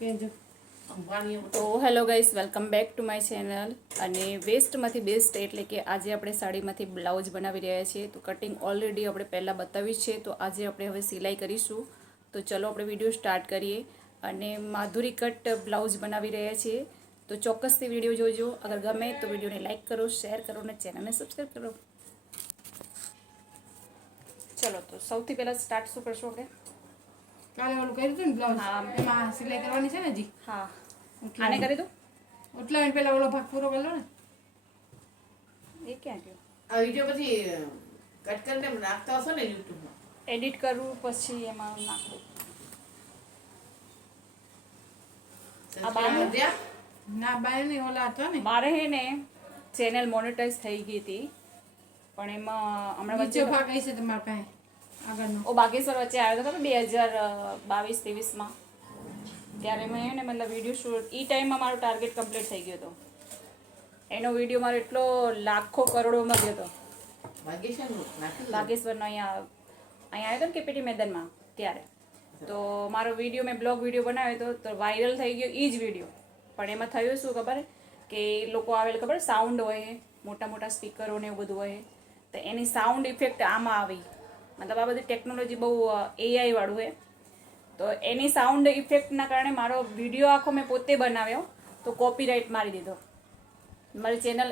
તો hello guys, welcome back to my channel. અને વેસ્ટમાંથી best એટલે કે આજે આપણે સાડીમાંથી બ્લાઉઝ બનાવી રહ્યા છીએ. તો કટિંગ ઓલરેડી આપણે પહેલાં બતાવી છે, તો આજે આપણે હવે સિલાઈ કરીશું. તો ચલો આપણે વિડીયો સ્ટાર્ટ કરીએ. અને માધુરી કટ બ્લાઉઝ બનાવી રહ્યા છીએ. તો ચોક્કસથી વિડીયો જોજો. અગર ગમે તો વિડીયોને લાઇક કરો, શેર કરો અને ચેનલને સબસ્ક્રાઈબ કરો. ચલો, તો સૌથી પહેલાં સ્ટાર્ટ શું કરશું આપણે? કાલે ઓલું કર્યું હતું ને બ્લાઉઝ, હા. એમાં સિલાઈ કરવાની છે ને હજી. હા, આને કરી દો. એટલા મિનિટ પહેલા ઓલો ભાગ પૂરો કરી લો ને. એ ક્યાં ગયો? આ વિડિયો પછી કટ કરીને નાખતા હશો ને YouTube માં. એડિટ કરવું પછી એમાં નાખવું. આ બાર ના બાય નહીં, ઓલા હતા ને મારે હે ને ચેનલ મોનેટાઈઝ થઈ ગઈ હતી, પણ એમાં હમણાં વચ્ચે વચ્ચે ભાગ આવી છે તમારા પાસે આગળનો. ઓ બાગેશ્વર વચ્ચે આવ્યો હતો ખબર 2022-23માં. ત્યારે મેં એને મતલબ વિડીયો શૂટ એ ટાઈમમાં મારો ટાર્ગેટ કમ્પ્લીટ થઈ ગયો હતો. એનો વિડીયો મારો એટલો લાખો કરોડોમાં ગયો હતો. બાગેશ્વરનો અહીંયા આવ્યો હતો ને કેપીટી મેદાનમાં ત્યારે. તો મારો વિડીયો મેં બ્લોગ વિડીયો બનાવ્યો હતો, તો વાયરલ થઈ ગયો એ જ વિડીયો. પણ એમાં થયું શું ખબર કે લોકો આવેલ ખબર સાઉન્ડ હોય, મોટા મોટા સ્પીકરો ને એવું બધું હોય, તો એની સાઉન્ડ ઇફેક્ટ આમાં આવી. મતલબ આ બધી ટેકનોલોજી બહુ AI વાળું છે. તો એની સાઉન્ડ ઇફેક્ટના કારણે મારો વિડીયો આખો મેં પોતે બનાવ્યો, તો કોપીરાઇટ મારી દીધો. મારી ચેનલ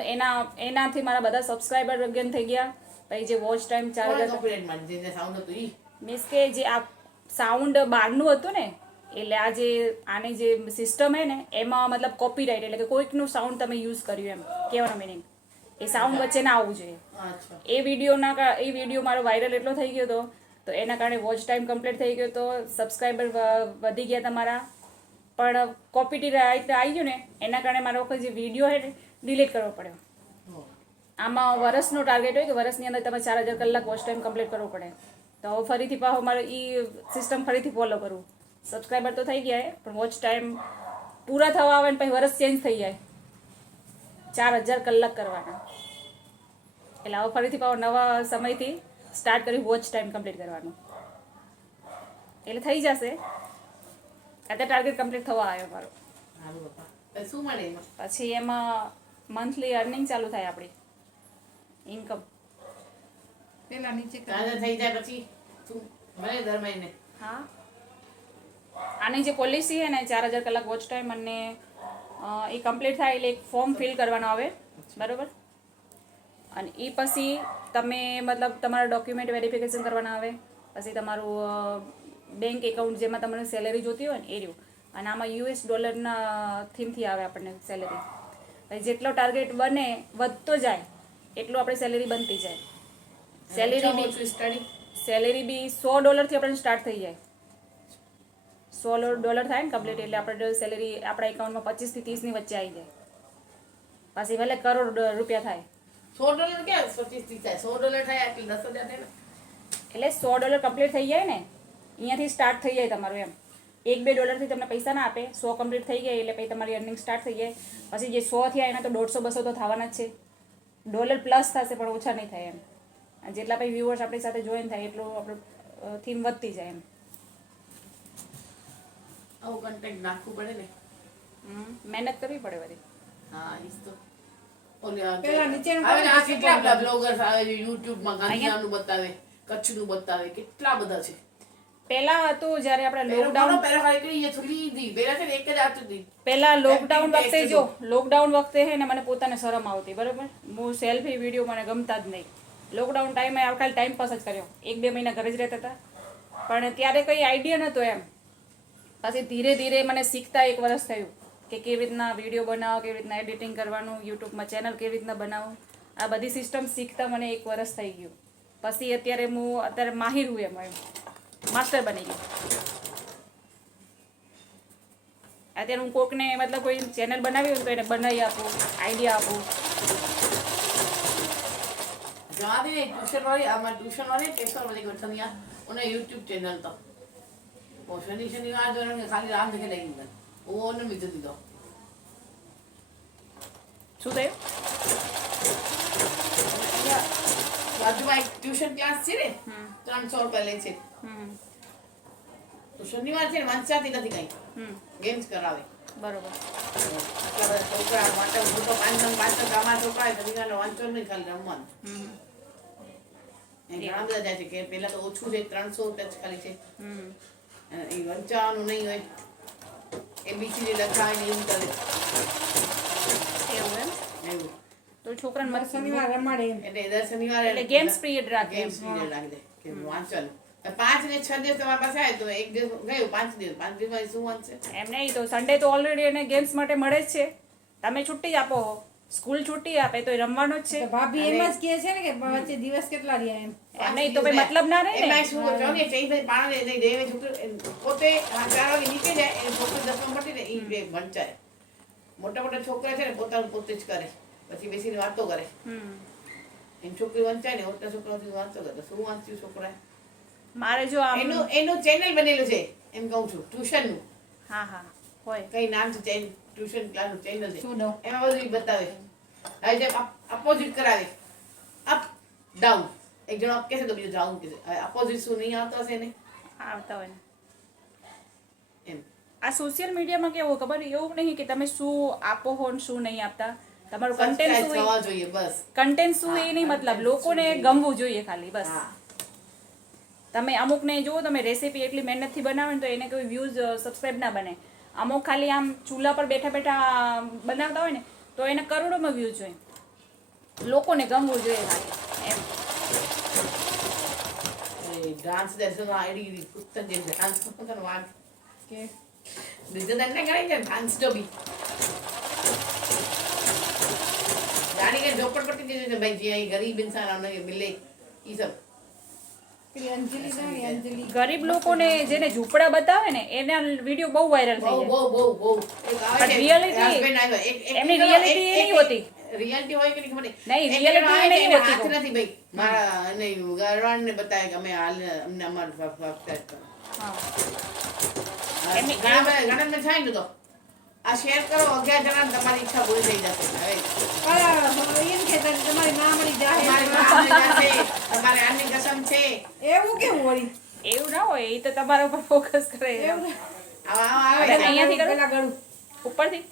એનાથી મારા બધા સબસ્ક્રાઈબર અગેન થઈ ગયા. પછી જે વોચ ટાઈમ 4000 મીન્સ કે જે આ સાઉન્ડ બહારનું હતું ને, એટલે આ જે આની જે સિસ્ટમ છે ને એમાં મતલબ કોપીરાઇટ એટલે કે કોઈકનું સાઉન્ડ તમે યુઝ કર્યું, એમ કહેવાનો મિનિંગ. એ સાઉન્ડ વચ્ચે ના આવવું જોઈએ. એ વિડીયો મારો વાયરલ એટલો થઈ ગયો હતો, તો એના કારણે વોચ ટાઈમ કમ્પ્લીટ થઈ ગયો હતો, સબસ્ક્રાઈબર વધી ગયા તમારા. પણ કોપીરાઇટ આવી ગયું ને એના કારણે મારો જે વિડીયો છે ને ડિલીટ કરવો પડ્યો. આમાં વર્ષનો ટાર્ગેટ હોય કે વર્ષની અંદર તમે 4000 કલાક વોચ ટાઈમ કમ્પ્લીટ કરવો પડે. તો હવે ફરીથી પાછો મારે એ સિસ્ટમ ફરીથી ફોલો કરવું. સબસ્ક્રાઈબર તો થઈ ગયા પણ વોચ ટાઈમ પૂરા થવા આવે ને પછી વર્ષ ચેન્જ થઈ જાય, 4000 કલાક કરવાના. એટલે હવે ફરીથી પાછો નવા સમયથી સ્ટાર્ટ કરી વોચ ટાઈમ કમ્પ્લીટ કરવાનું. એટલે થઈ જશે. અત્યારે ટાર્ગેટ કમ્પ્લીટ થવા આવ્યો મારો. શું મળે એમાં? પછી એમાં મંથલી અર્નિંગ ચાલુ થાય આપણી ઇન્કમ. પેલા નીચે તાજા થઈ જાય પછી શું મળે દર મહિને? હા, આની જે પોલિસી છે ને 4000 કલાક વોચ ટાઈમ, અને એ કમ્પ્લીટ થાય એટલે એક ફોર્મ ફિલ કરવાનો આવે, બરાબર. અને એ પછી તમે મતલબ તમારા ડોક્યુમેન્ટ વેરિફિકેશન કરવાના આવે. પછી તમારું બેંક એકાઉન્ટ જેમાં તમને સેલેરી જોતી હોય ને એ રહ્યું. અને આમાં $ના થીમથી આવે આપણને સેલેરી. પછી જેટલો ટાર્ગેટ બને વધતો જાય એટલું આપણે સેલેરી બનતી જાય. સેલેરી બી $100 આપણને સ્ટાર્ટ થઈ જાય. $100 થાય ને કમ્પ્લીટ એટલે આપણે સેલેરી આપણા એકાઉન્ટમાં 25 થી 30 ની વચ્ચે આવી જાય. પછી ભલે કરોડ રૂપિયા થાય. $100 ક્યાં 25 થાય? $100 થાય એટલે 10,000 થાય ને. એટલે $100 કમ્પ્લીટ થઈ જાય ને, અહીંયાથી સ્ટાર્ટ થઈ જાય તમારું એમ. $1-2 થી તમને પૈસા ના આપે. 100 કમ્પ્લીટ થઈ ગયા એટલે પછી તમારી અર્નિંગ સ્ટાર્ટ થઈ જાય. પછી જે 100 થયા એના તો 150-200 તો થવાના જ છે. ડોલર પ્લસ થશે પણ ઓછા નહીં થાય એમ. જેટલા પછી વ્યુઅર્સ આપણી સાથે જોઈન થાય એટલું આપણું થીમ વધતી જાય એમ. આવું કન્ટેન્ટ નાખવું પડે ને. મહેનત કરવી પડે બધી. હા, ઈ તો ઓલી પેલા નીચેનું હવે આ કેટલા બધા બ્લોગર્સ આવે છે YouTube માં, ગાંધીધામનું બતાવે, કચ્છનું બતાવે, કેટલા બધા છે. પહેલા હતું જ્યારે આપણે લોકડાઉન લોકડાઉન વખતે લોકડાઉન વખતે હે ને મને પોતાને શરમ આવતી, બરાબર. હું સેલ્ફી વિડીયો મને ગમતા જ નહીં. લોકડાઉન ટાઈમે ખાલી ટાઈમ પાસ જ કર્યો. 1-2 મહિના ઘરે જ રહેતા હતા, પણ ત્યારે કંઈ આઈડિયા નહોતો એમ. પછી ધીરે ધીરે મને શીખતા 1 વર્ષ થયું કે કેવી રીતના વિડીયો બનાવો, કેવી રીતના એડિટિંગ કરવાનું, યુટ્યુબમાં ચેનલ કેવી રીતના બનાવું. આ બધી સિસ્ટમ શીખતા મને 1 વર્ષ થઈ ગયું. પછી અત્યારે માહિર હું એમ માસ્ટર બની ગઈ. અત્યારે હું કોકને મતલબ કોઈ ચેનલ બનાવી હોય તો એને બનાવી આપું, આઈડિયા આપું. यूट्यूब चैनल तो वो शनिवार जो खाली राम देखे लेंगे वो ने मिल दीदो શું થયું? બાજુમાં એક ટ્યુશન ક્લાસ છે ને, 300 રૂપિયા લે છે. તો શનિવાર છે ને વાંચાતી નથી કંઈ, હમ ગેમ્સ કરાવે. બરોબર. આટલા બધા છોકરા માટે હું તો પાંચ ગામમાં છોકરા હોય તો દીકરાને વાંચો નહીં, ખાલી રમવાનું. હમ એ ઘણા બધા જાય છે કે પહેલા તો ઓછું છે, 300 રૂપિયા જ ખાલી છે. હમ અને એ વંચાવાનું નહીં હોય, ABCD લખાવે ને એવું કરે એવું એમ એવું. તો છોકરાને દર શનિવાર રમાડે એમ. એટલે દર શનિવારે એટલે ગેમ્સ પીરિયડ રાખે એમ. ગેમ્સ પીરિયડ રાખી દે કે વાંચવાનું. 5 ને 6 દિવસ તમારી પાસે આવે તો એક દિવસ ગયું, 5 દિવસમાં શું વાંચશે? એમ નહીં તો સન્ડે તો ઓલરેડી એને ગેમ્સ માટે મળે જ છે. તમે છુટ્ટી આપો, સ્કૂલ છુટ્ટી આપે તો એ રમવાનો જ છે. તો ભાભી એમ જ કહે છે ને કે વચ્ચે દિવસ કેટલા રહ્યા એમ. એમ નહીં તો ભાઈ મતલબ ના રહે ને. એમાં શું કહો ને ચૈતન્ય પાણે નહીં દેવે છોકરી પોતે 4 વાગે નીકળી જાય, એ છોકરી 10 મટી ને એ વંચાય. મોટા મોટા છોકરા છે ને પોતાનું પોતે જ કરે, પછી બેસીને વાતો કરે. હમ એમ છોકરી વંચાય ને, મોટા છોકરાઓથી વાતો કરે. શું વાંચ્યું છોકરાએ? મારે જો આમ એનું ચેનલ બનેલું છે, એમ કહું છું, ટ્યુશનનું. હા હા હોય. કઈ નામ છે? ટ્યુશન ક્લાસનું ચેનલ છે. શું દઉં? એમાં બધું ઈ બતાવે. હવે જેમ અપોઝિટ કરાવે, અપ ડાઉન, એક જણો અપ કહેશે તો બીજો ડાઉન કહેશે. હવે અપોઝિટ શું નહીં આવતો હશે ને આવતા હોય ને. એમ. આ સોશિયલ મીડિયામાં કેવું ખબર, એવું નહીં કે તમે શું આપો હો ને શું નહીં આપતા. તમારું કન્ટેન્ટ Subscribe શું થવા જોઈએ બસ. કન્ટેન્ટ શું એ નહીં, મતલબ લોકોને ગમવું જોઈએ ખાલી બસ. હા. તમે અમુકને જુઓ, તમે રેસીપી એટલી મહેનતથી બનાવો ને તો એને કોઈ વ્યૂઝ સબસ્ક્રાઇબ ના બને. અમુક ખાલી આમ ચૂલા પર બેઠા બેઠા બનાવતા હોય ને તો એને કરોડોમાં વ્યૂઝ જોઈએ. લોકોને ગમવું જોઈએ ખાલી એમ. ડાન્સ દેશનો આઈડી પુસ્તક જે ડાન્સ કરવાનો વાત કે બીજું તને કરાય છે ડાન્સ તો બી ગાડી કે ઝોપડપટ્ટી જે ભાઈ જે અહીં ગરીબ ઇન્સાન આને મિલે ઈ સબ પેલી અંજલિ છે ને, અંજલિ ગરીબ લોકોને જેને ઝૂંપડા બતાવે ને એના વિડીયો બહુ વાયરલ થઈ બહુ જાય. બહુ બહુ એક આવે પણ છે reality- husband આવ્યો. એક એમની reality એ નહીં હોતી. રિયાલિટી હોય કે નહીં ખબર નહીં, એક reality જણો આવે નહીં છે, હોતી હાથ કોઈ. નથી ભાઈ મારા અને ગરવાણને બતાવે કે અમે હાલ અમને અમારું સબસ્ક્રાઇબ કરો. હા. ઘણા બધા મેં થાય ને તો આ શેર કરો 11 જણાને તમારી ઈચ્છા પૂરી થઈ જશે. હવે એમ કે તમારી માં મળી તમારી જાય. માં મળી જશે, તમારે આની કસમ છે. એવું કેવું વળી? એવું ના હોય, એ તો તમારા ઉપર ફોકસ કરે. એવું આવા આવે હવે અહીંયાથી કરો. પેલા ગળું. ઉપરથી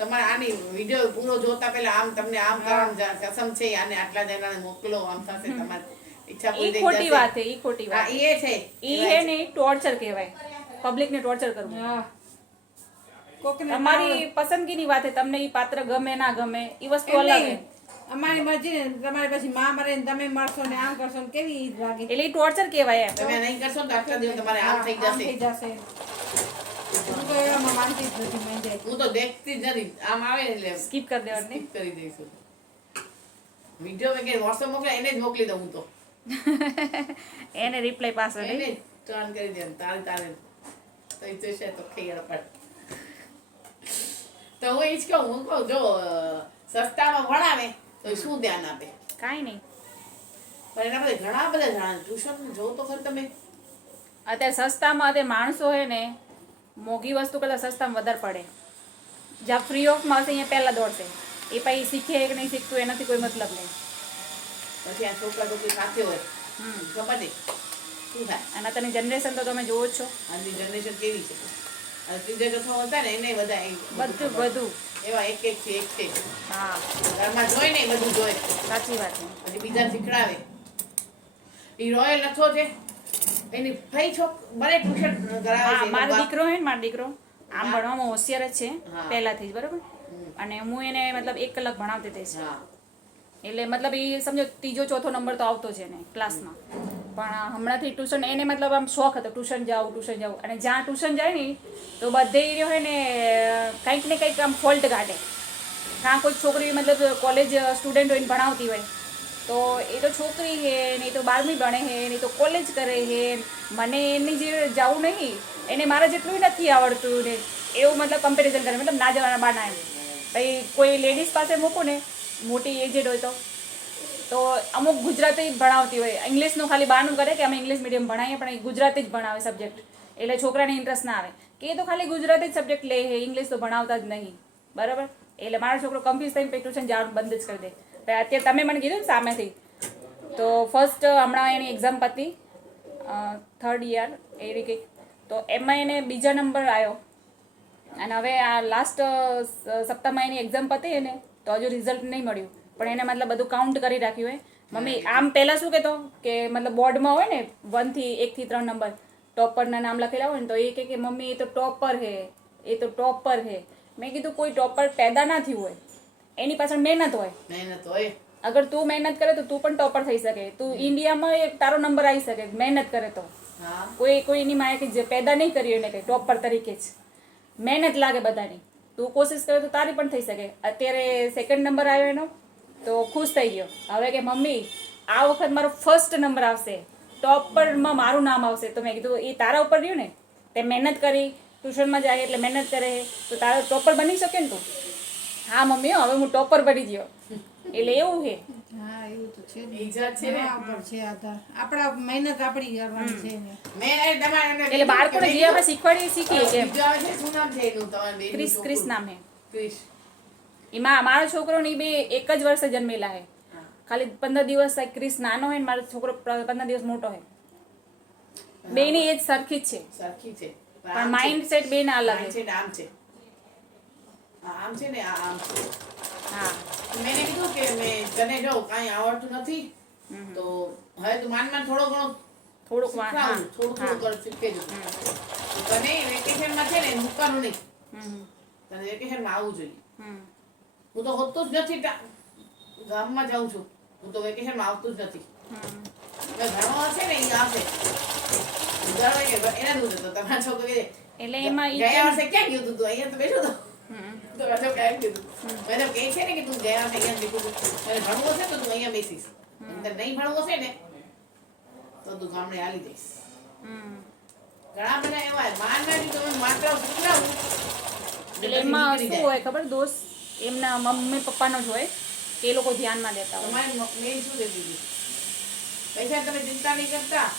તમારે આની વિડિયો પૂરો જોતા પહેલા આમ તમને આમ કરવાની કસમ છે, આને આટલા જણાને મોકલો, આમ થશે, તમારી ઈચ્છા પૂરી ઈ થઈ ખોટી જશે. વાત છે, ઈ ખોટી હા વાત. ઈ એ છે. ઈ હે ને ટોર્ચર કહેવાય, પબ્લિકને ટોર્ચર કરવું. હા. કોકને તમારી પસંદગીની વાત છે, તમને ઈ પાત્ર ગમે ના ગમે ઈ વસ્તુ એમ અલગ છે. નહીં. અમારી મરજી ને તમારી પછી માં મરે ને તમે મરશો ને આમ કરશો ને કેવી ઈદ લાગે. એટલે ઈ ટોર્ચર કહેવાય એમ. તમે નહીં કરશો ને તો આટલા દિવસ તમારે આમ થઈ આમ થઈ જશે. જશે. હું તો એવામાં માનતી જ નથી મેં જાય. હું તો દેખતી જ નથી, આમ આવે ને એટલે સ્કીપ કરી દેવાનું નહીં. skip કરી દઈશું. વિડિયો મેં કે WhatsApp મોકલે એને જ મોકલી દઉં હું તો. એને રિપ્લાય પાછો એને નહીં. જ turn કરી દે તારે તો ઈ તો છે તો ખૈયર પર. તો હું ઈ જ કહું, હું કહું જો સસ્તામાં ભણાવે તો ઈ શું ધ્યાન આપે? કાંઈ નહીં. પણ એના બધા ઘણા બધા જાણે ટ્યુશન જો તો ખરી તમે. અત્યારે સસ્તામાં અત્યારે માણસો હે ને મોંઘી વસ્તુ કરતાં સસ્તામાં વધારે પડે. જ્યાં ફ્રી ઓફમાં હશે અહીંયા પહેલાં દોડશે. એ પછી શીખે કે નહીં શીખતું એનાથી કોઈ મતલબ નહીં. પછી આ છોકરા છોકરી સાથે હોય હમ ખબર નહીં શું થાય. અને અત્યારની જનરેશન તો તમે જોવો જ છો. આજની જનરેશન કેવી છે. અને ત્રીજા ચોથા હતા ને એને બધા બધું બધું. એવા એક એક છે એક છે. હા ઘરમાં જોઈ ને બધું જોઈ સાચી વાત છે. પછી બીજા શીખડાવે. ઈ રોયલ નથો છે એની ફઈ છોક બરે ટ્યુશન કરાવે હા છે. મારો દીકરો હે ને મારો દીકરો આમ ભણવામાં હોશિયાર જ છે હા. પહેલાથી જ બરાબર. અને હું એને મતલબ 1 કલાક ભણાવતી હતી જ. હા એટલે મતલબ એ સમજો ત્રીજો ચોથો નંબર તો આવતો છે ને ક્લાસમાં. પણ હમણાંથી ટ્યુશન એને મતલબ આમ શોખ હતો ટ્યુશન જાઉં. અને જ્યાં ટ્યુશન જાય ને તો બધે એ રહ્યો હોય ને કંઈક ને કંઈક આમ ફોલ્ટ કાઢે. કાં કોઈ છોકરી મતલબ કોલેજ સ્ટુડન્ટ હોય ને ભણાવતી હોય તો એ તો છોકરી છે ને એ તો 12મી ભણે છે ને એ તો કોલેજ કરે છે. મને એમની જે જવું નહીં એને મારા જેટલું નથી આવડતું ને એવું મતલબ કમ્પેરિઝન કરે, મતલબ ના જવાના બાના એમ. પછી કોઈ લેડીઝ પાસે મૂકું ને મોટી એજેડ હોય તો અમુક ગુજરાતી જ ભણાવતી હોય, ઇંગ્લિશનું ખાલી બહાનું કરે કે અમે ઇંગ્લિશ મીડિયમ ભણાવીએ પણ એ ગુજરાતી જ ભણાવે સબ્જેક્ટ. એટલે છોકરાને ઇન્ટરેસ્ટ ના આવે કે એ તો ખાલી ગુજરાતી જ સબ્જેક્ટ લે છે, ઇંગ્લિશ તો ભણાવતા જ નહીં બરાબર. એટલે મારો છોકરો કન્ફ્યુઝ થઈને પછી ટ્યુશન જવાનું બંધ જ કરી દે. પણ અત્યારે તમે મને કીધું ને સામેથી તો ફર્સ્ટ હમણાં એની એક્ઝામ પતી 3rd યર એ કંઈક તો એમાં એને બીજા નંબર આવ્યો. અને હવે આ લાસ્ટ સપ્તાહમાં એની એક્ઝામ પતી ને તો હજુ રિઝલ્ટ નહીં મળ્યું, પણ એને મતલબ બધું કાઉન્ટ કરી રાખ્યું હોય. મમ્મી આમ પહેલાં શું કહેતો કે મતલબ બોર્ડમાં હોય ને 1 થી 1 થી 3 નંબર ટોપરના નામ લખેલા હોય ને તો એ કહે કે મમ્મી એ તો ટોપર હે, એ તો ટોપર હે. મેં કીધું કોઈ ટોપર પેદા ના થયું હોય, એની પાછળ મહેનત હોય. મહેનત હોય. અગર તું મહેનત કરે તો તું પણ ટોપર થઈ શકે. તું ઇન્ડિયામાં તારો નંબર આવી શકે મહેનત કરે તો. હા કોઈની માએ કે જે પેદા નહીં કર્યું એને કંઈ ટોપર તરીકે જ મહેનત લાગે બધાની. તું કોશિશ કરે તો તારી પણ થઈ શકે. અત્યારે 2nd નંબર આવ્યો એનો તો ખુશ થઈ ગયો. હવે કે મમ્મી આ વખત મારો 1st નંબર આવશે, ટોપરમાં મારું નામ આવશે. તો મેં કીધું એ તારા ઉપર રહ્યું ને, તે મહેનત કરી, ટ્યુશનમાં જાય એટલે મહેનત કરે તો તારો ટોપર બની શકે ને તું. હા મમ્મી હવે હું ટોપર બની ગયો. એટલે એવું છે. હા એવું તો છે ને. ઈજા છે ને. હા, પણ છે આધાર. આપણા મહેનત આપણી કરવાની છે ને. મેં તમારે એટલે બાળકોને જે આપણે શીખવાડીએ શીખીએ કે બીજું આવે છે, શું નામ છે એનું તમારા બેનનું ક્રિસ છોકરું? ક્રિસ નામ હે. ક્રિસ. એમાં મારો છોકરો ને બે એક જ વર્ષે જન્મેલા હે. હા. ખાલી 15 દિવસ થાય. ક્રિસ નાનો હે ને મારો છોકરો 15 દિવસ મોટો હે. બેની એજ સરખી જ છે, સરખી છે પણ માઇન્ડ સેટ બે ના અલગ Mindset છે. આમ છે. આમ છે ને આમ છે. હા મેં કીધું કે મેં તને જો કાંઈ આવડતું નથી તો હવે તું માન થોડો ઘણો થોડુંક શીખવાડું, થોડું ઘણું શીખે જ. તો તને વેકેશનમાં છે ને મૂકવાનું નહીં, તને વેકેશનમાં આવવું જોઈએ. હું તો હોતું જ નથી, ગામમાં જાઉં છું, હું તો વેકેશનમાં આવતું જ નથી. મેં ભણવા હશે ને એ આવશે ઉધારો કે એના દૂધ હતો તમારા છોકરો કે એટલે એમાં ઈ ગયા વર્ષે ક્યાં ગયું તું? અહીંયા તો બેઠો હતો. તો પાછો કાંઈ કીધું. મેં તો કહે છે ને કે તું ગયા વર્ષે અહીંયા બેઠું હતું. મને ભણવું હશે તો તું અહીંયા બેસીશ. અને તને નહીં ભણવું હશે ને તો તું ગામડે હાલી જઈશ. ઘણા બધા એવા માનનારી તમે માત્ર શીખડાવું એટલે એમાં શું હોય ખબર, દોષ એમના મમ્મી પપ્પાનો જ હોય કે એ લોકો ધ્યાનમાં દેતા હોય. તમારી મેન શું દેતી હતી? પૈસા તમે ચિંતા નહીં કરતા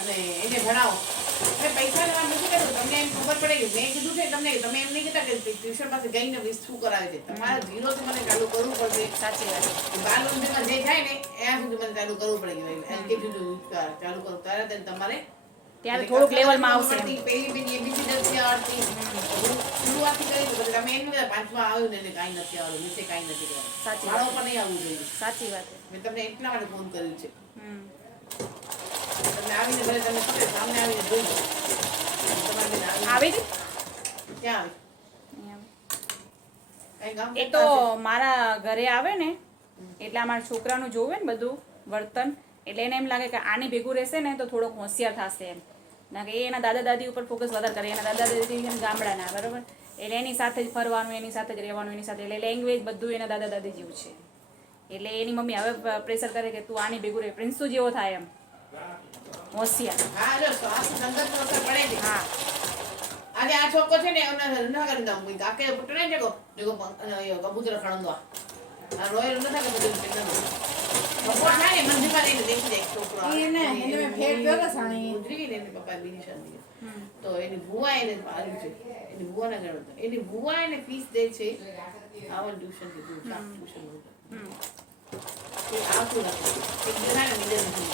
અને એને ભણાવો. હવે પૈસાની વાત નથી કરતું, તમને એમ ખબર પડે કે મેં કીધું છે તમને, તમે એમ નહીં કહેતા કે ટ્યુશન પાસે જઈને શું કરાવે છે. તમારે ઝીરોથી મને ચાલુ કરવું પડશે. સાચી વાત છે. બાલ મંદિરમાં જે જાય ને ત્યાં સુધી મને ચાલુ કરવું પડે કે એલકેજી સુધી ચાલુ કરું ત્યારે તેને તમારે ત્યારે થોડુંક લેવલમાં આવશે એમ. પહેલી બેની એબીસી નથી આવડતી, શરૂઆતથી કરી પછી તમે એમ નહીં પાંચમાં આવ્યું ને એને કાંઈ નથી આવડતું, વિશે કાંઈ નથી કરવાનું. સાચી મારો વાત. પણ નહીં આવવું જોઈએ. સાચી વાત છે. મેં તમને એટલા માટે ફોન કર્યું છે. હમ. તમને આવીને ભલે તમે ખબર સામે આવીને જોઈ લો. તમારે બેન આવીને આવી ગઈ? ક્યાં આવી? કાંઈ ગામ એ તો મારા ઘરે આવે ને એટલે અમારા છોકરાનું જોવે ને બધું વર્તન, એટલે એને એમ લાગે કે આની ભેગું રહેશે ને તો થોડોક હોશિયાર થશે એમ. ના કે એ એના દાદા દાદી ઉપર ફોકસ વધારે કરે. એના દાદા દાદી છે ને ગામડાના, બરાબર, એટલે એની સાથે જ ફરવાનું, એની સાથે જ રહેવાનું, એની સાથે, એટલે લેંગ્વેજ બધું એના દાદા દાદી જેવું છે. એટલે એની મમ્મી હવે પ્રેશર કરે કે તું આની ભેગું રહે, પ્રિન્સુ જેવો થાય એમ, હોશિયાર. હા જો શ્વાસ સંગતનો અસર પડે છે. હા આજે આ છોકરો છે ને એમને ના કરી દઉં કાકે પુટ ને જગો જગો કબૂતર ખણંદવા આ રોય ન થાય કે બધું પેલા બપોર થાય ને મંદિરમાં રહીને દેખી જાય છોકરો એને મેં ફેર કર્યો ને સાણી. ઉધરી ગઈ ને એની પપ્પા બીની શાંતિ તો એની ભુવા એને પાડ્યું છે. એની ભુવાના ઘરે હતો. એની ભુવા એને ફીસ દે છે આવન ટ્યુશન કે તું ટ્યુશન એ આવતું નથી. એક જણા ને મિડલ નથી.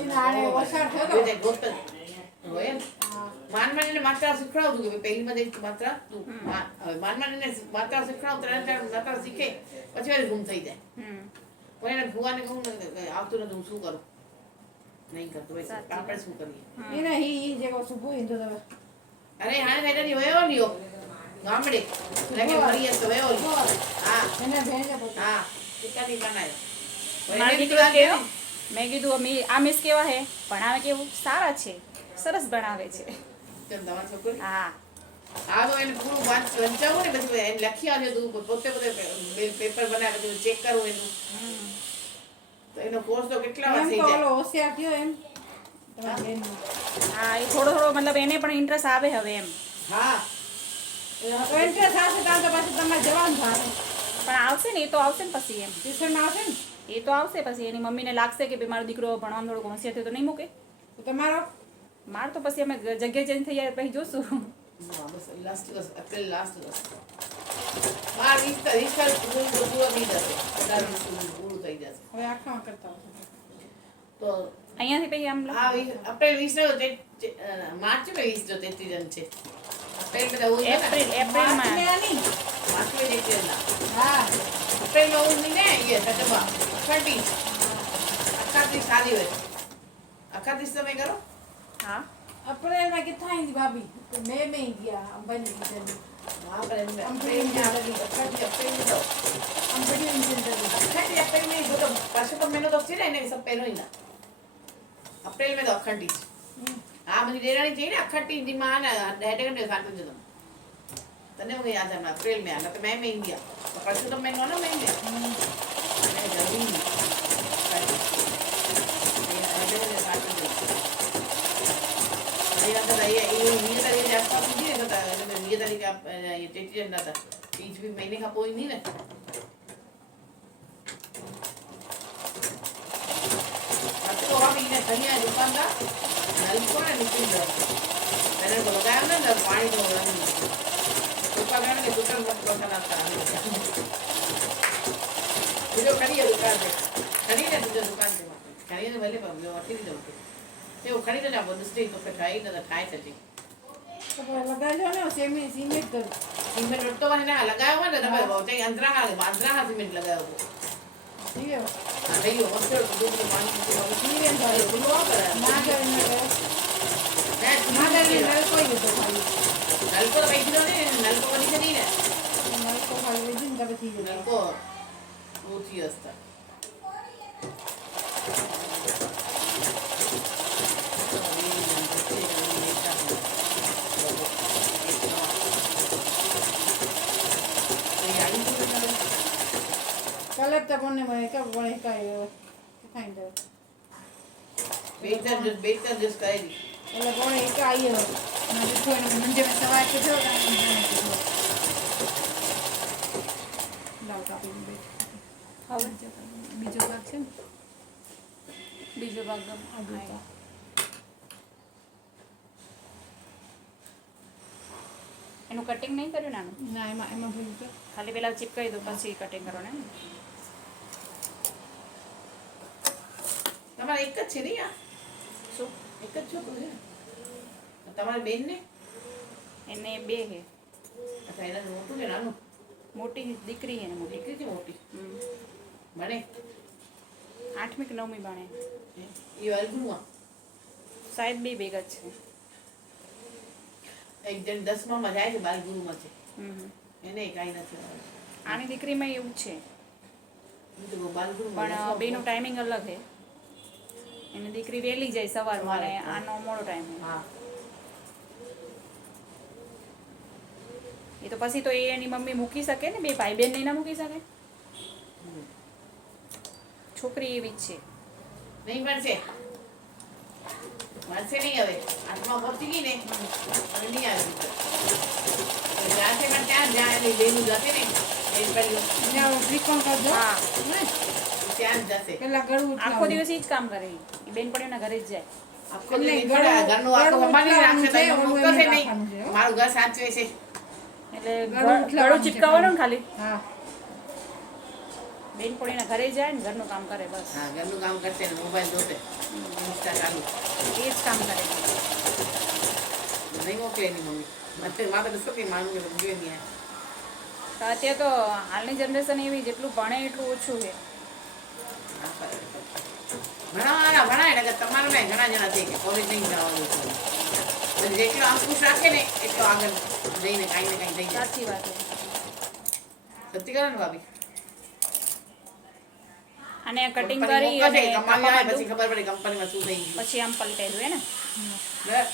એને આને વરસાદ થયો તો. ગોતન રોય માનમાં એને માત્રા શીખવાડું કે પહેલી માં એક માત્રા તું હવે માનમાં એને માત્રા શીખવાડું ત્રણ માત્રા શીખે પછી વારી ગુમ થઈ જાય. પણ એને ભુવાને કહું ને આવતું નથી હું શું કરું? નહીં કરતો ભાઈ આપણે શું કરીએ? એને હી જેવો સુભો હિંદુ તમે. અરે હા એનાથી વયો લ્યો ગામડે લાગે મરી તો વયો લ્યો. હા એને ભેણે પોતે. હા ટીકાથી બનાય. મારા દીકરો કેવો, મેં કીધું અમે આ મિસ કેવા હે, ભણાવે કેવું સારા છે, સરસ ભણાવે છે. કેમ તમારા છોકરી? હા હા તો એને પૂરું વંચાવું ને પછી એને લખી આવજો તું પોતે પોતે પેપર બનાવે પછી ચેક કરું એનું. તો એનો કોર્સ તો કેટલા વાર એમ થઈ તો જાય. ઓલો હોશિયાર થયો એમ તમારી બેનનો. હા એ થોડો થોડો મતલબ એને પણ ઇન્ટરેસ્ટ આવે હવે એમ. હા તો ઇન્ટરેસ્ટ આવશે તાર તો પાછું તમારે જવાનું થશે. પણ આવશે ને, એ તો આવશે ને પછી એમ. ટ્યુશનમાં આવશે ને એ તો આવશે પછી. એની મમ્મીને લાગશે કે ભાઈ મારો દીકરો ભણવામાં થોડોક હોશિયાર થયો તો નહીં મૂકે. તો તમારો માર તો પછી અમે જગ્યા ચેન્જ થઈ જાય પછી જોશું. બસ લાસ્ટ દિવસ એપ્રિલ લાસ્ટ દિવસ 12-20 તારીખ પૂરો થઈ જશે. 18 પૂરું થઈ જશે હવે આખામાં કરતા હશે. તો અહીંયાથી પછી આમ હા એપ્રિલ 20 માર્ચ में 20 जो 33 जन છે એપ્રિલ में तो એપ્રિલમાં मार्च में 33 ना હા એપ્રિલ में उस नहीं है ये सटबा 38 38 शादी हुए 38 समय करो હા અપ્રિલમાં કેટલા ઈંધી ભાભી મે में ગયા અંબાની કિચન वहां पर અપ્રિલ में आ गई अप्रैल में तो અંબાની કિચન अप्रैल में जो तो परसों महीनो तो थी ने सब पहनो ही ना अप्रैल में तो अखंडी આ બધી દેરાણી છે ને અખંડી ની માં ને હેડે ને સાંતો જતો તને હું યાદ है अप्रैल में आना तो मैं इंडिया तो परसों तो मैं नो मैं इंडिया मैं जरूरी ये तारीख के आसपास नहीं रहता ये तारीख का ये टेटी जन था बीच भी महीने का कोई नहीं ना अब तो अभी ने कन्या दुकानदार नलको ने निकल गया मैंने तो लगाया ना जब पानी तो ऊपर गया ने दुकान मत पकड़ना था वीडियो खड़ी है दुकान पे खड़ी है दुकान पे खड़ी है भले पर वो अठी नहीं दो તે ઉખાડી દે ને બધું સ્ટીલ તો ખાઈ ન ખાય છે લગાડ્યો ને સિમેન્ટ કરું સિમેન્ટ રોટો વાને લગાવ્યો હોય ને તમે બહુ અંદરા સિમેન્ટ લગાવ્યો ઠીક હે આ લઈયો મસ્ત દૂધ નું પાણી પીવાનું સિમેન્ટ વાળો બોલો કરે ના કરે નલકો ઈ તો ખાલી નલકો તો પૈકી દો ને નલકો બની છે ને નલકો ખાલી વેજીન કબે થઈ જાય નલકો ઊંચી હસ્તા કલર તો કોને મને કે કોને કાય ફાઈન્ડ બેટર જસ કરી એટલે કોને એક આયો મને થોઈને મંજે મે સવાય કે જો લાવ કાપી બે હવે બીજો ભાગ છે ને બીજો ભાગ આ એનું કટિંગ નહીં કર્યું નાનું ના એમાં ભૂલ કે ખાલી પેલા ચીપકાવી દો પછી કટિંગ કરો ને તમારે એક જ છે ને આ શું એક જ છોકરો છે તમારી બેન ને એને બે છે અચ્છા એના મોટું કે નાનું મોટી દીકરી છે ને મોટી દીકરી છે મોટી હમ. ભણે 8મી કે 9મી ભણે એ અલગુમાં શાયદ બે ભેગા જ છે એક જણ 10માં જાય છે બાલગુરુમાં છે હમ. એને કાંઈ નથી આની દીકરીમાં એવું છે હું તો બાલગુરુ પણ બેનો ટાઈમિંગ અલગ છે એની દીકરી વહેલી જાય સવારમાં અને આનો મોડો ટાઈમ છે હા એ તો પછી તો એ એની મમ્મી મૂકી શકે ને બે ભાઈ બેન નહીં ના મૂકી શકે છોકરી એવી જ છે નહીં ભણશે ભણશે નહીં હવે 8માં પહોંચી ગઈ ને હવે નહીં આવી જાતે પણ ત્યાં જાય એટલે બેનું જશે ને એ કર્યો ને ત્રિકોણ કરજો હા ત્યાં જ જશે પેલા ગળું આખો દિવસ ઈ જ કામ કરે એ બેન પણ એના ઘરે જ જાય આખો દિવસ ઘરનું આખું સંભાળી રાખશે તો એનું મોકલશે નહીં મારું ઘર સાચવે છે એટલે ગળું ચિપકાવવાનું ને ખાલી હા બેન પણ એના ઘરે જાય ને ઘરનું કામ કરે બસ હા ઘરનું કામ કરશે ને મોબાઈલ જોશે ઇન્સ્ટા ચાલુ એ જ કામ કરે નહીં મોકલે એની મમ્મી મારે તો શું કે માનું કે જોઈએ નહીં તો અત્યારે તો હાલની જનરેશન એવી જેટલું ભણે એટલું ઓછું છે ભણાય ને તમારે નહીં ઘણા જણા છે કે કોલેજ નહીં જવાનું છે જેટલો અંકુશ રાખે ને એટલો આગળ જઈને કાંઈ ને કાંઈ થઈ જાય સાચી વાત છે સત્ય કરે ને ભાભી અને કટિંગ કંપની કરી અને મોકલશે, કંપનીમાં આવે કાપા પછી ખબર પડે કંપનીમાં શું થઈ ગયું પછી આમ પલટાઈ દઉં હે ને બરાબર?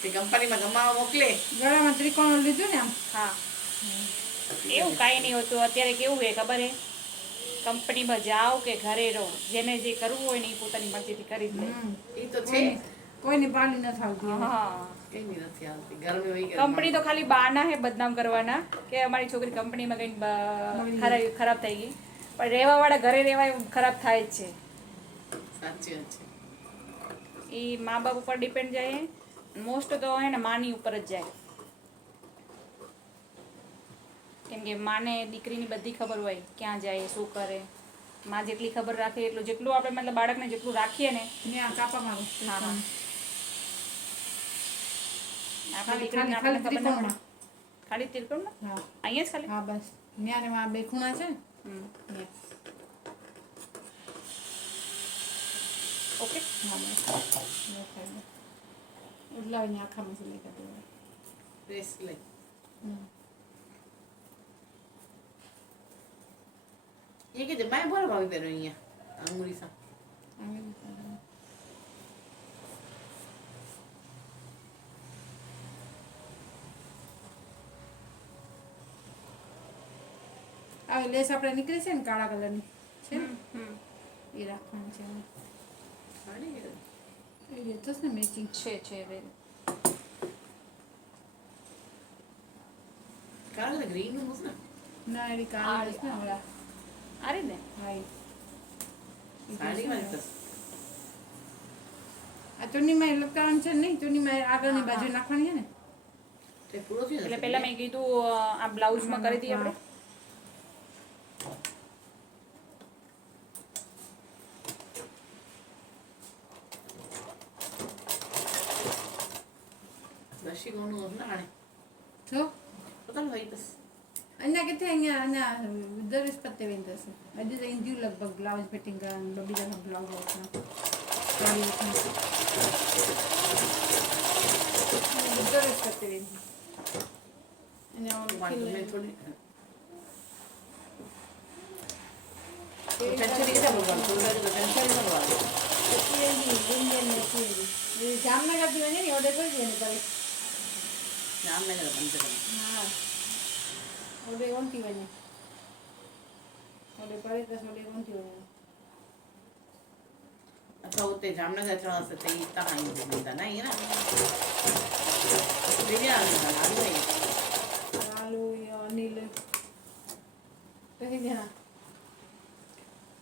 તે કંપનીમાં ગમાવા મોકલે ગળામાં ત્રિકોણ લીધું ને આમ હા એવું કાંઈ નહીં હોતું અત્યારે કેવું છે ખબર હે કંપનીમાં જાઓ કે ઘરે રહો જેને જે કરવું હોય ને એ પોતાની મરજીથી કરી જ લે એ તો છે કોઈની પાલી ન થાવતી હા કઈ નથી આવતી ગરમી હોય કે કંપની તો ખાલી બહારના હે બદનામ કરવાના કે અમારી છોકરી કંપનીમાં કઈ ખરાબ થઈ ગઈ પણ રહેવા વાળા ઘરે રહેવા એવું ખરાબ થાય જ છે સાચી વાત છે એ મા બાપ ઉપર ડિપેન્ડ જાય મોસ્ટ તો હે ને માની ઉપર જ જાય કેમ કે માને દીકરીની બધી ખબર હોય ક્યાં જાય શું કરે માં જેટલી ખબર રાખે એટલું, જેટલું આપણે મતલબ બાળકને જેટલું રાખીએ ને. ત્યાં કાપા મારું. હા હા આપણે ખાલી દીકરીને ખાલી આપણને ખાલી ખબર ન પડે. ત્રિકોણમાં. ખાલી ત્રિકોણમાં હા અહીંયા જ ખાલી. હા બસ ત્યાં ને આ બે ખૂણા છે ને હમ ત્યાં. ઓકે. હા બસ ઉડલાવીને આખામાં સિલાઈ કરી દેવાની. પ્રેસ લઈ એ કે જમાય બોલ ભાવી પહેરો અહીંયા આંગુરી સા આવી રીતે. આ લેસ આપણે નીકળી છે ને કાળા કલરની છે ને હમ એ રાખવાનું છે એમાં. સાડી એ લેતો છે ને મેચિંગ. છે વેરી. કાળા ગ્રીન નું મસ્ત ના એવી કાળી છે ને હમણાં. આ રીત ને. હા એ. સાડી માં તો આ ચુન્નીમાં એ લટકાવવાનું છે ને નહીં ચુન્નીમાં આગળની બાજુ નાખવાની છે ને. તે પૂરો થયો એટલે પહેલા મેં કીધું આ બ્લાઉઝમાં કરી દઈએ આપણે. દશી કોનું હતું ને આણે જો પતા ભાઈ બસ અહીંયા કેટલે અહીંયા દરેક પત્તે વેન થશે હજી તો ઇન્જ્યુ લગભગ બ્લાઉઝ ફિટિંગ કરવાનું બબીજાનો બ્લાઉઝ આવશે દરેક પત્તે વેન મેં થોડી ટેન્શન કેટલા ભગવાન થોડું ટેન્શન ન વાળો જામનગરથી વને ને ઓર્ડર કરી દે ને તારે જામનગર પંચકમ હા ઓર્ડર ઓનથી વને ઓર્ડર કરે તો ઓર્ડર ઓનથી વને अच्छा होते जामनगर चढ़ा सकते इतना हाई मिलता नहीं है ना देखिए आलू नहीं आलू अनिल कहीं देना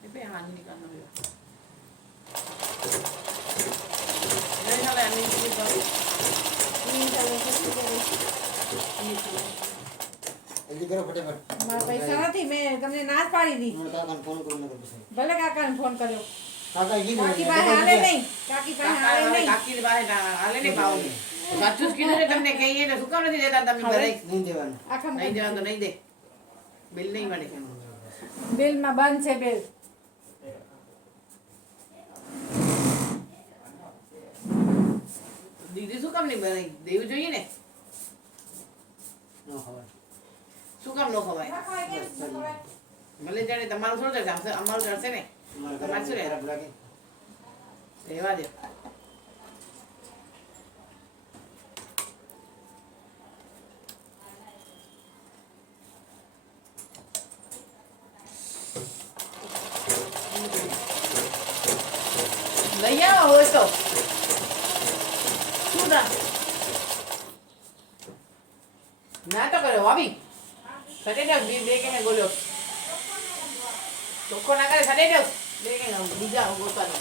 ये पे हाथ निकालना होगा नहीं ना ले नहीं की बात नहीं चलो જલ્દી કરો ફટાફટ. મારા પૈસા નથી મેં તમને ના જ પાડી દી મને કાકાને ફોન કરું નકર પછી. ભલે કાકાને ફોન કર્યો કાકા ઈ કાકી પાસે હાલે નહીં કાકી પાસે હાલે નહીં કાકી બારે હાલે ને ભાવ સાચું જ કીધું ને તમને કહીએ ને શું કામ નથી દેતા તમે ભરાઈ નહીં દેવાનું. આખા નહીં દેવાનું તો નહીં દે બિલ નહીં મળે બિલમાં બંધ છે બિલ દીદી શું કામ નહીં ભરાઈ દેવું જોઈએ ને ન ખવાય. શું કામ ન ખવાય ભલે જાણે તમારું થોડું ચડશે અમારું ચડશે ને અમારા ઘરે સાચું ને? ખરાબ લાગે. રહેવા દે લઈ આવો હોય તો શું ના ના તો કર્યો ભાભી સડે જાવ બે કે બોલ્યો ચોખ્ખો ના કરે સડે જાવ બે કે બીજા ગોતવાનો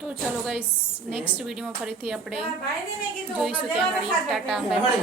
તો ચલો ગાઈસ નેક્સ્ટ વિડીયોમાં ફરીથી આપણે ભાઈને મેં કીધું જોઈશું ત્યાં આગળ. Tata bye bye.